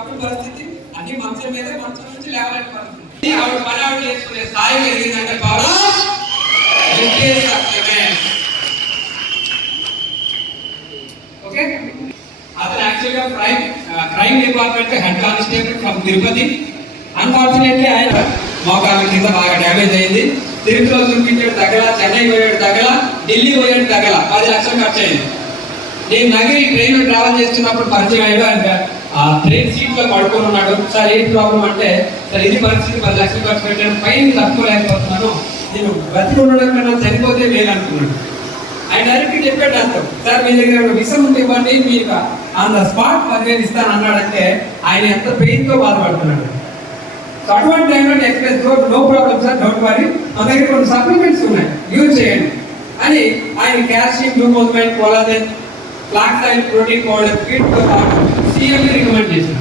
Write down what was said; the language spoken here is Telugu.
ఒకప్పుడు పరిస్థితి అన్ని మంచం మీద మంచం నుంచి లేవలేని పరిస్థితి. ఆవిడ పని ఆవిడ చేసుకునే స్థాయి పెరిగిందంటే ఓకే. అతను యాక్చువల్గా crime department head constable from Tirupati. Unfortunately ఆయన మోకాళ్ళ కింద బాగా డ్యామేజ్ అయింది. తిరుపతిలో చూపించాడు తగల, చెన్నై పోయాడు తగల, ఢిల్లీ పోయాడు తగల, 10 లక్షలు ఖర్చు అయింది. నేను నగిరి ట్రైన్ లో ట్రావెల్ చేస్తున్నప్పుడు పరిచయం అయ్యాడు. ఆయన ఆ ట్రైన్ సీట్ లో పడుకొని ఉన్నాడు. సార్ ఏంటి ప్రాబ్లం అంటే, సార్ ఇది పరిస్థితి, 10 లక్షలు ఖర్చు పెట్టాను, పైన తట్టుకోలేకపోతున్నాను, నేను బతికి ఉండడం కన్నా చనిపోతే నేను అనుకున్నాను. ఆయన డైరెక్ట్ చెప్పాడు అంటాం, సార్ మీ దగ్గర విషం ఉంటే ఇవ్వండి, మీకు ఆన్ ద స్పాట్ 10,000 ఇస్తాను అన్నాడంటే ఆయన ఎంత పెయిన్ తో బాధపడుతున్నాడు. అటువంటి టైంలో express no problem sir, don't worry, మా దగ్గర కొన్ని సప్లిమెంట్స్ ఉన్నాయి, యూజ్ చేయండి అని ఆయన calcium, glucosamine, collagen, flax oil, protein powder, feed తో పాటు సీఎంని రికమెండ్ చేశారు.